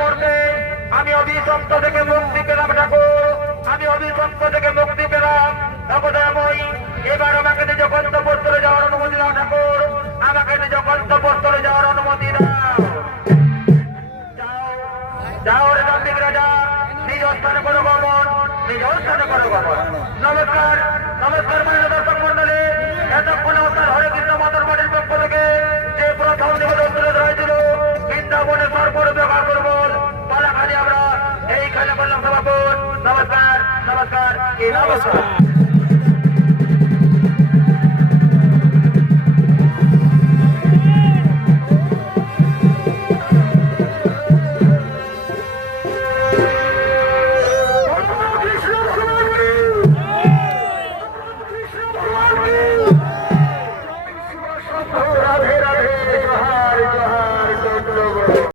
পড়তে আমি অভিশপ্ত থেকে মুক্তি পেলাম ঠাকুর, আমি অভিশপ্ত থেকে মুক্তি পেলাম নবদয়াময়ী। এবার আমাকে নিজ গন্তব্যস্থলে যাওয়ার অনুমতি দাও ঠাকুর, আমাকে নিজ গন্তব্যস্থলে যাওয়ার অনুমতি দাও। যাও রে নন্দিক রাজা, নিজ স্থানে করো গমন, নিজ স্থানে করো গমন। নমস্কার, নমস্কার মান্য দর্শক মন্ডলী। এতক্ষণ আপনার হরে কৃষ্ণ মাতার বাড়ির পক্ষ থেকে যে প্রথম নিবেদন তুলে ধরা হয়েছিল বৃন্দাবনে সর্বরূপে কাকরবল পালাখালি, আমরা এইখানে করলাম সমাপন। নমস্কার, নমস্কার, নমস্কার।